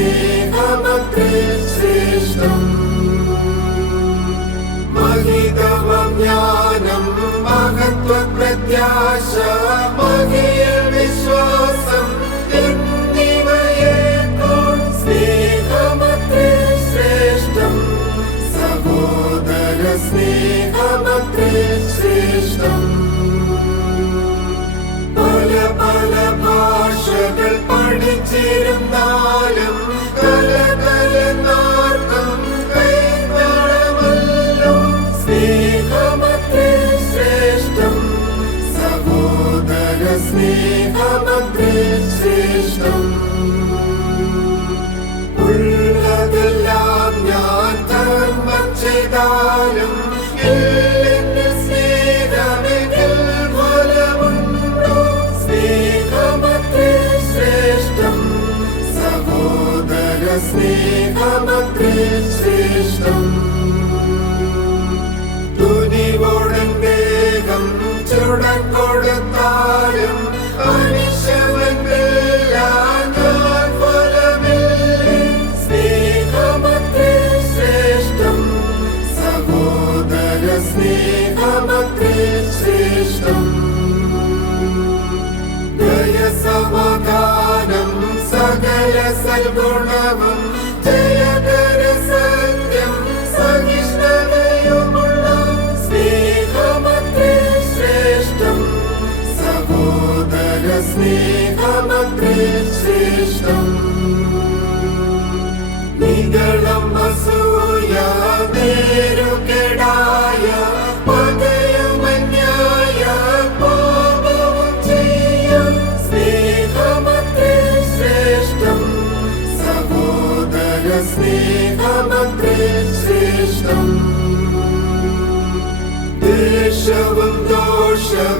സ്നേഹമത്രേ ശ്രേഷ്ഠം. മഹിതമം ജ്ഞാനം മഹത്വ പ്രത്യാശ മഹിയിൽ വിശ്വാസം എന്നിവയേക്കാൾ സ്നേഹമത്രേ ശ്രേഷ്ഠം. സഹോദര സ്നേഹമത്രേ ശ്രേഷ്ഠം. പല പല ഭാഷകൾ പഠിച്ചിരുന്നാലും കലകലനാർക്കും കൈത്താളമല്ലോ സ്നേഹമത്രേ ശ്രേഷ്ഠം. സഹോദര സ്നേഹമത്രേ ശ്രേഷ്ഠം. ഉള്ളതെല്ലാം ഞാൻ ധർമ്മം ചെയ്താലും ഇല്ലെങ്കിൽ സ്നേഹമെങ്കിൽ ഫലമുണ്ടോ സ്നേഹമത്രേ ശ്രേഷ്ഠം. സഹോദര സ്നേഹമത്രേ ശ്രേഷ്ഠം. തുനിവോടൻ ദേഹം ചുടൻ കൊടുത്താലും അനിശമെന്നില്ല ഞാൻ ഫലമില്ലേ സ്നേഹമത്രേ ശ്രേഷ്ഠം. സഹോദര സ്നേഹമത്രേ ശ്രേഷ്ഠം. ദയസമാധാനം സകല സൽഗുണവും ജയകര സത്യം സഹിഷ്ണുതയുമുള്ള സ്നേഹമത്രേ ശ്രേഷ്ഠം. സഹോദര സ്നേഹമത്രേ ശ്രേഷ്ഠം. നിഗളം അസൂയ നേരുകേടായ പകയുമന്യായ പാപവും ചെയ്യാം സ്നേഹമത്രേ ശ്രേഷ്ഠം. സഹോദര സ്നേഹമത്രേ ശ്രേഷ്ഠം. ദ്വേഷവും ദോഷവിചാരവുമില്ല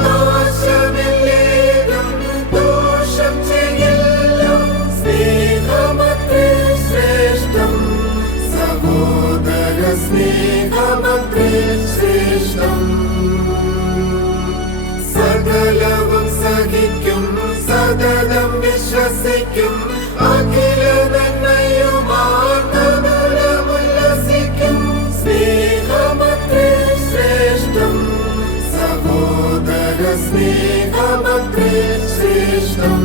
നാശമില്ലേതും ദോഷം ചെയ്യില്ല സ്നേഹമത്രേ ശ്രേഷ്ഠം. സഹോദര സ്നേഹമത്രേ ശ്രേഷ്ഠം. സകലവും സഹിക്കും സതതം വിശ്വസിക്കും അഖില നന്മയുമാർന്നതുലമുല്ലസിക്കും സ്നേഹമത്രേ ശ്രേഷ്ഠം. സഹോദര സ്നേഹമത്രേ ശ്രേഷ്ഠം.